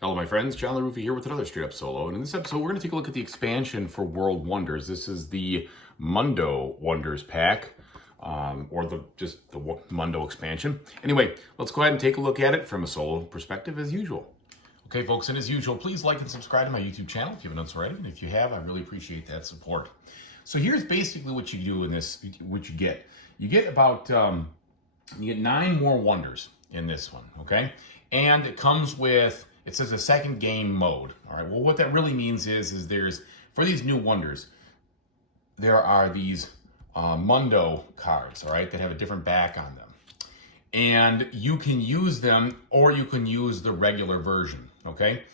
Hello, my friends. John LaRuffa here with another straight up solo. And in this episode, we're going to take a look at the expansion for World Wonders. This is the Mundo Wonders pack, or just the Mundo expansion. Anyway, let's go ahead and take a look at it from a solo perspective as usual. Okay, folks, and as usual, please like and subscribe to my YouTube channel if you haven't done so already. And if you have, I really appreciate that support. So here's basically what you do in this, what you get. You get about, you get 9 more wonders in this one, okay? And it comes with, it says a second game mode. All right, well, what that really means is there's, for these new wonders, there are these Mundo cards, all right, that have a different back on them. And you can use them, or you can use the regular version, okay?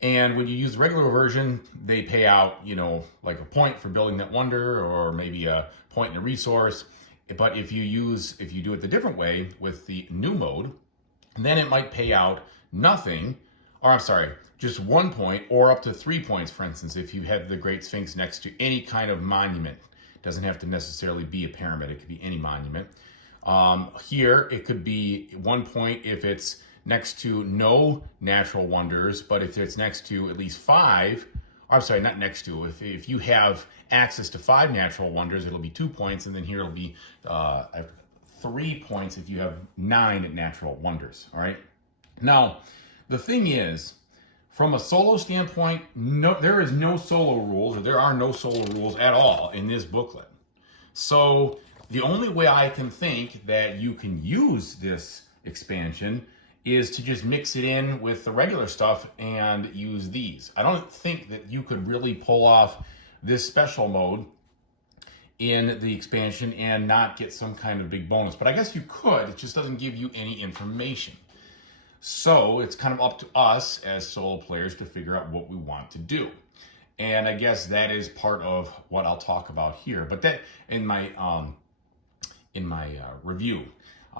And when you use the regular version, they pay out, you know, like a point for building that wonder, or maybe a point in a resource. But if you do it the different way with the new mode, then it might pay out nothing, or I'm sorry, just 1 point or up to 3 points, for instance, if you have the Great Sphinx next to any kind of monument. It doesn't have to necessarily be a pyramid, it could be any monument. Here, it could be 1 point if it's next to no natural wonders, but if it's next to at least 5, or I'm sorry, not next to, if you have access to 5 natural wonders, it'll be 2 points, and then here it'll be 3 points if you have 9 natural wonders, all right? Now, the thing is, from a solo standpoint, there is no solo rules, or there are no solo rules at all in this booklet. So the only way I can think that you can use this expansion is to just mix it in with the regular stuff and use these. I don't think that you could really pull off this special mode in the expansion and not get some kind of big bonus. But I guess you could, it just doesn't give you any information. So it's kind of up to us as solo players to figure out what we want to do. And I guess that is part of what I'll talk about here. But that in my review.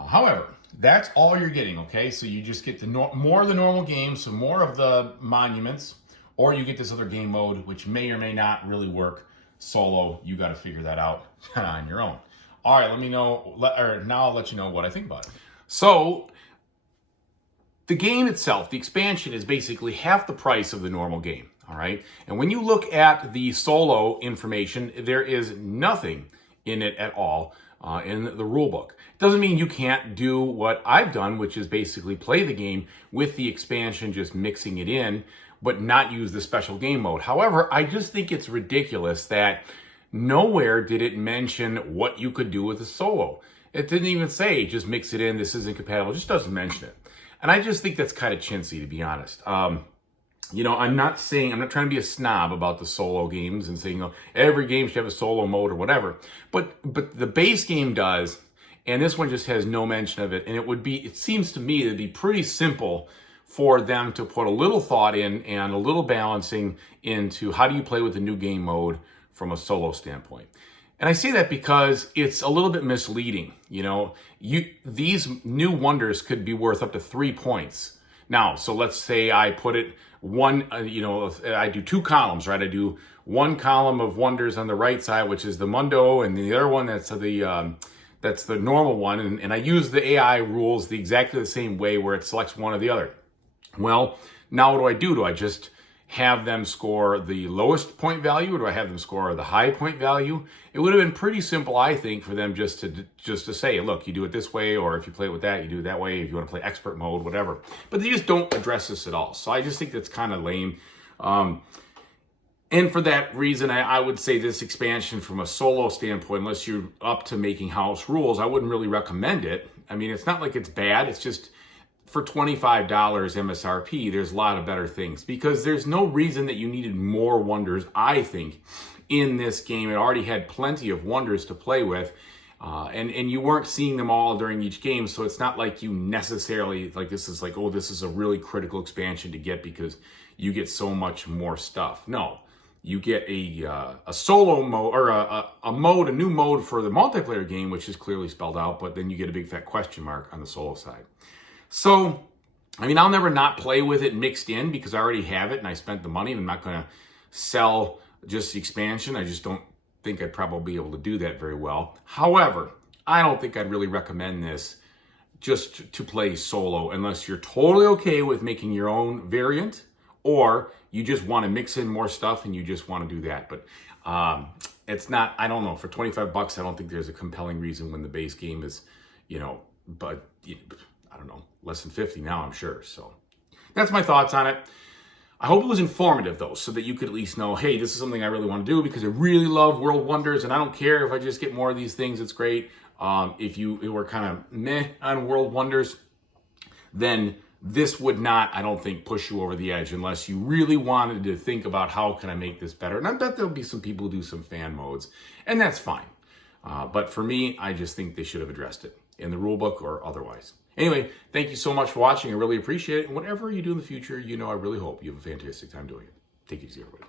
However, that's all you're getting, okay? So you just get more of the normal game, so more of the monuments, or you get this other game mode, which may or may not really work solo. You got to figure that out on your own. All right, now I'll let you know what I think about it. So the game itself, the expansion, is basically half the price of the normal game, all right? And when you look at the solo information, there is nothing in it at all in the rule book. It doesn't mean you can't do what I've done, which is basically play the game with the expansion, just mixing it in, but not use the special game mode. However, I just think it's ridiculous that nowhere did it mention what you could do with a solo. It didn't even say, just mix it in, this isn't compatible, it just doesn't mention it. And I just think that's kind of chintzy, to be honest. You know, I'm not trying to be a snob about the solo games and saying, you know, every game should have a solo mode or whatever. But the base game does, and this one just has no mention of it. And it seems to me it'd be pretty simple for them to put a little thought in and a little balancing into how do you play with the new game mode from a solo standpoint. And I say that because it's a little bit misleading. You know, these new wonders could be worth up to 3 points. Now, so let's say I put it I do 2 columns, right? I do 1 column of wonders on the right side, which is the Mundo, and the other one that's the normal one. And I use the AI rules exactly the same way where it selects one or the other. Well, now what do? Do I just have them score the lowest point value, or do I have them score the high point value? It would have been pretty simple, I think, for them just to say, look, you do it this way, or if you play it with that, you do it that way, if you want to play expert mode, whatever. But they just don't address this at all. So I just think that's kind of lame. And for that reason, I would say this expansion from a solo standpoint, unless you're up to making house rules, I wouldn't really recommend it. I mean, it's not like it's bad, it's just for $25 MSRP, there's a lot of better things, because there's no reason that you needed more wonders, I think, in this game. It already had plenty of wonders to play with, and you weren't seeing them all during each game, so it's not like you necessarily, like this is a really critical expansion to get because you get so much more stuff. No, you get a solo mode, or a new mode for the multiplayer game, which is clearly spelled out, but then you get a big fat question mark on the solo side. So, I mean, I'll never not play with it mixed in because I already have it and I spent the money, and I'm not going to sell just the expansion. I just don't think I'd probably be able to do that very well. However, I don't think I'd really recommend this just to play solo unless you're totally okay with making your own variant, or you just want to mix in more stuff and you just want to do that. But it's not, I don't know, for 25 bucks, I don't think there's a compelling reason when the base game is, but I don't know, less than 50 now, I'm sure. So that's my thoughts on it. I hope it was informative, though, so that you could at least know, hey, this is something I really want to do because I really love World Wonders, and I don't care if I just get more of these things, it's great. If you were kind of meh on World Wonders, then this would not, I don't think, push you over the edge unless you really wanted to think about how can I make this better. And I bet there'll be some people who do some fan modes, and that's fine. But for me, I just think they should have addressed it in the rulebook or otherwise. Anyway, thank you so much for watching. I really appreciate it. And whatever you do in the future, I really hope you have a fantastic time doing it. Take it easy, everybody.